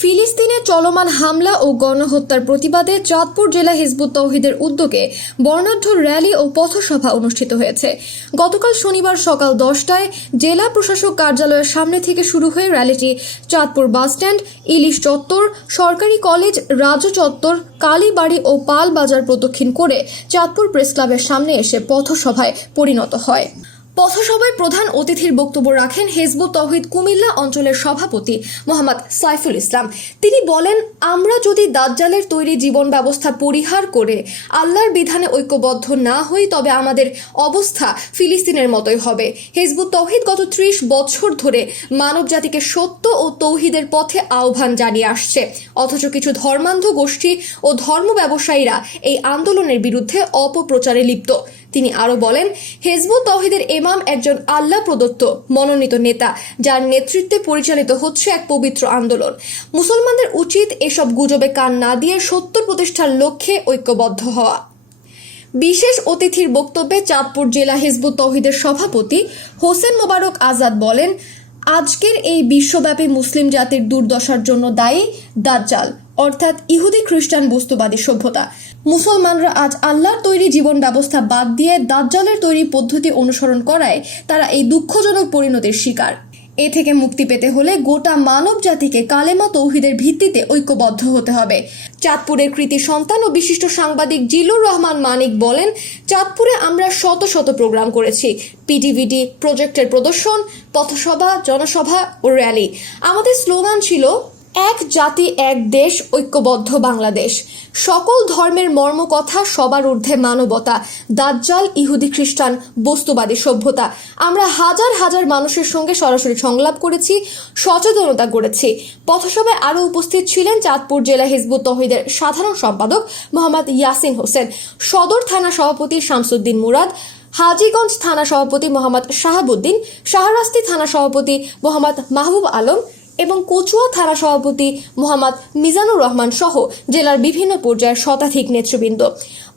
ফিলিস্তিনে চলমান হামলা ও গণহত্যার প্রতিবাদে চাঁদপুর জেলা হিজবুত তৌহিদের উদ্যোগে বর্ণাঢ্য র্যালি ও পথসভা অনুষ্ঠিত হয়েছে। গতকাল শনিবার সকাল 10টায় জেলা প্রশাসক কার্যালয়ের সামনে থেকে শুরু হয়ে র্যালিটি চাঁদপুর বাসস্ট্যান্ড, ইলিশ চত্বর, সরকারি কলেজ, রাজু চত্বর, কালীবাড়ি ও পাল বাজার প্রদক্ষিণ করে চাঁদপুর প্রেস ক্লাবের সামনে এসে পথসভায় পরিণত হয়। পথসভায় প্রধান অতিথির বক্তব্য রাখেন হিজবুত তৌহিদ কুমিল্লা অঞ্চলের সভাপতি মোহাম্মদ সাইফুল ইসলাম। তিনি বলেন, আমরা যদি দাজ্জালের তৈরি জীবন ব্যবস্থা পরিহার করে আল্লাহর বিধানে ঐক্যবদ্ধ না হই তবে আমাদের অবস্থা ফিলিস্তিনের মতোই হবে। হিজবুত তৌহিদ গত 30 বছর ধরে মানব জাতিকে সত্য ও তৌহিদের পথে আহ্বান জানিয়ে আসছে, অথচ কিছু ধর্মান্ধ গোষ্ঠী ও ধর্ম ব্যবসায়ীরা এই আন্দোলনের বিরুদ্ধে অপপ্রচারে লিপ্ত। তিনি আরো বলেন, হিজবুত তৌহিদের ইমাম একজন আল্লাহ প্রদত্ত মনোনীত নেতা, যার নেতৃত্বে পরিচালিত হচ্ছে এক পবিত্র আন্দোলন। মুসলমানদের উচিত এসব গুজবে কান না দিয়ে সত্য প্রতিষ্ঠার লক্ষ্যে ঐক্যবদ্ধ হওয়া। বিশেষ অতিথির বক্তব্যে চাঁদপুর জেলা হিজবুত তৌহিদের সভাপতি হোসেন মোবারক আজাদ বলেন, আজকের এই বিশ্বব্যাপী মুসলিম জাতির দুর্দশার জন্য দায়ী দাজ্জাল, অর্থাৎ ইহুদি খ্রিস্টান বস্তুবাদী সভ্যতা। মুসলমানরা আজ আল্লাহর তৈরি জীবন ব্যবস্থা বাদ দিয়ে দাজ্জালের তৈরি পদ্ধতি অনুসরণ করায় তারা এই দুঃখজনক পরিণতির শিকার। এ থেকে মুক্তি পেতে হলে গোটা মানব জাতিকে কালেমা তৌহিদের ভিত্তিতে ঐক্যবদ্ধ হতে হবে। চাঁদপুরের কৃতি সন্তান ও বিশিষ্ট সাংবাদিক জিলুর রহমান মানিক বলেন, চাঁদপুরে আমরা শত শত প্রোগ্রাম করেছি, পিটিভিডি প্রজেক্টের প্রদর্শন, পথসভা, জনসভা ও র্যালি। আমাদের স্লোগান ছিল এক জাতি এক দেশ, ঐক্যবদ্ধ বাংলাদেশ। সকল ধর্মের মর্মকথা, সবার ঊর্ধ্বে মানবতা, দাজ্জাল ইহুদি খ্রিস্টান বস্তুবাদী সভ্যতা। আমরা হাজার হাজার মানুষের সঙ্গে সরাসরি সংলাপ করেছি, সচেতনতা গড়েছি। পথসভায় আরও উপস্থিত ছিলেন চাঁদপুর জেলা হিজবুত তৌহিদের সাধারণ সম্পাদক মোহাম্মদ ইয়াসিন হোসেন, সদর থানা সভাপতি শামসুদ্দিন মুরাদ, হাজীগঞ্জ থানা সভাপতি মোহাম্মদ শাহাবুদ্দিন, শাহরাস্তি থানা সভাপতি মোহাম্মদ মাহবুব আলম এবং কচুয়া থানা সভাপতি মোহাম্মদ মিজানুর রহমান সহ জেলার বিভিন্ন পর্যায়ের শতাধিক নেতৃবৃন্দ।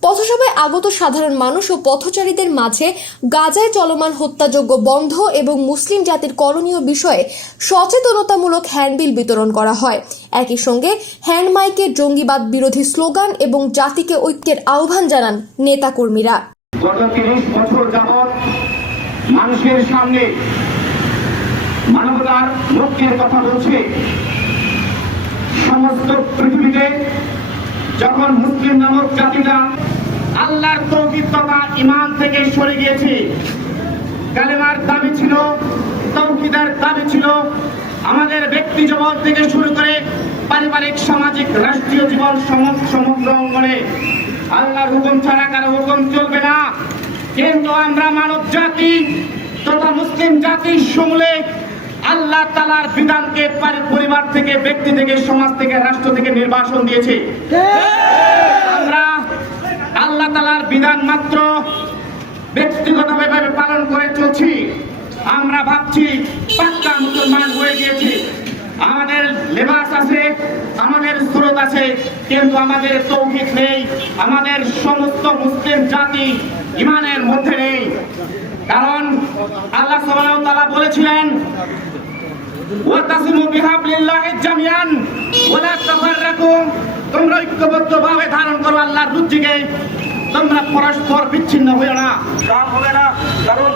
পথসভায় আগত সাধারণ মানুষ ও পথচারীদের মাঝে গাজায় চলমান হত্যাযজ্ঞ বন্ধ এবং মুসলিম জাতির করণীয় বিষয়ে সচেতনতামূলক হ্যান্ডবিল বিতরণ করা হয়। একই সঙ্গে হ্যান্ডমাইকে জঙ্গিবাদ বিরোধী স্লোগান এবং জাতিকে ঐক্যের আহ্বান জানান নেতাকর্মীরা। গত 30 বছর যাবৎ মানুষের সামনে মানবতার মুক্তির কথা বলছে। সমস্ত পৃথিবীতে যখন মুসলিম নামক জাতিটা আল্লাহর তৌহিদ তথা ঈমান থেকে সরে গিয়েছে, কালেমার দাবি ছিল, তৌহিদের দাবি ছিল, আমাদের ব্যক্তি জীবন থেকে শুরু করে পারিবারিক, সামাজিক, রাষ্ট্রীয় জীবন সমগ্র অঙ্গনে আল্লাহর হুকুম ছাড়া কারো হুকুম চলবে না। কিন্তু আমরা মানব জাতি তথা মুসলিম জাতির সমূলে আল্লাহ তাআলার বিধানকে পরিবার থেকে, ব্যক্তি থেকে, সমাজ থেকে, রাষ্ট্র থেকে নির্বাসন দিয়েছে। আমরা আল্লাহ তাআলার বিধান মাত্র ব্যক্তিগতভাবে পালন করে চলছি। আমরা ভাবছি পাক্কা মুসলমান হয়ে গিয়েছি, আমাদের লেবাস আছে, আমাদের সুরত আছে, কিন্তু আমাদের তৌহিদ নেই, আমাদের সমস্ত মুসলিম জাতি ঈমানের মধ্যে নেই। কারণ আল্লাহ সুবহানাহু ওয়া তাআলা বলেছিলেন, ওয়াতাসিমু বিহাবলিল্লাহি জামিয়ান ওয়া লা তাফাররাকু, তোমরা ঐক্যবদ্ধভাবে ধারণ করো আল্লাহর রুজিকে, তোমরা পরস্পর বিচ্ছিন্ন হইও না। তা হবে না, কারণ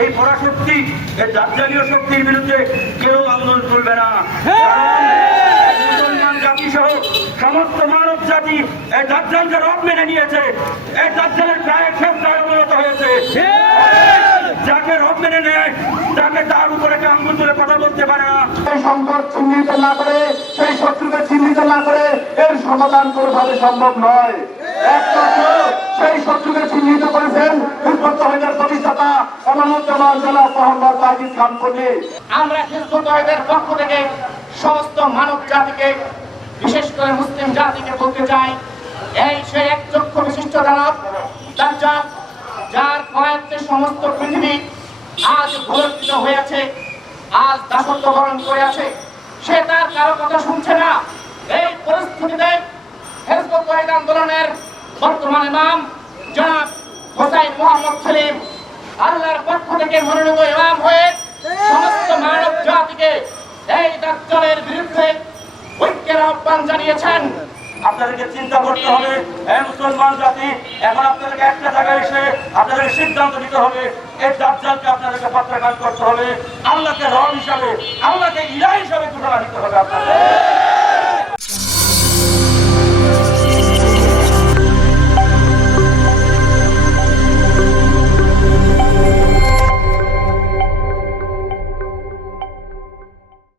এই পরাশক্তি, এই দাজ্জালীয় শক্তির বিরুদ্ধে কেউ আন্দোলন করবে না। মুসলমান জাতি সহ সমস্ত মানব জাতি এই দাজ্জালকে রব মেনে নিয়েছে, এই দাজ্জালের প্রায় সন্তান উন্নত হয়েছে। যাকে রব মেনে নেয় তাকে তার উপরে আঙ্গুল তুলে কথা বলতে পারে না। সেই সংকট চিহ্নিত না করে, সেই শত্রুকে চিহ্নিত না করে এর সমাধান কোনোভাবে সম্ভব নয়। একমাত্র সেই শত্রুকে চিহ্নিত করেছেন হিজবুত তৌহিদের প্রতিষ্ঠাতা এমামুজ্জামান জনাব মোহাম্মদ ওয়াহিদ খান পল্লী। আমরা হিজবুত তৌহিদের পক্ষ থেকে সমস্ত মানব জাতিকে, বিশেষ করে মুসলিম জাতিকে বলতে চাই, এই সেই এক চক্ষু বিশিষ্ট দানব দাজ্জাল, যার কয়েকটি সমস্ত পৃথিবী আজ ভূলক্ষিত হয়েছে, আজ দাসত্ব বরণ করে আছে, সে তার কারো কথা শুনছে না। এই পরিস্থিতিতে হিজবুত তৌহিদ আন্দোলনের বর্তমান ইমাম জনাব হোসাইন মোহাম্মদ সেলিম আল্লাহর পক্ষ থেকে মনোনীত ইমাম হয়ে সমস্ত মানব জাতিকে এই দাজ্জালের বিরুদ্ধে ঐক্যের আহ্বান জানিয়েছেন। আপনাদেরকে চিন্তা করতে হবে, মুসলমান জাতি, এখন আপনাদেরকে একটা জায়গায় এসে আপনাদেরকে সিদ্ধান্ত নিতে হবে, এই দাজ্জালকে আপনাদেরকে প্রত্যাখ্যান করতে হবে, আল্লাহকে রব হিসাবে, আল্লাহকে ইলাহ হিসাবে ঘোষণা দিতে হবে আপনাদের।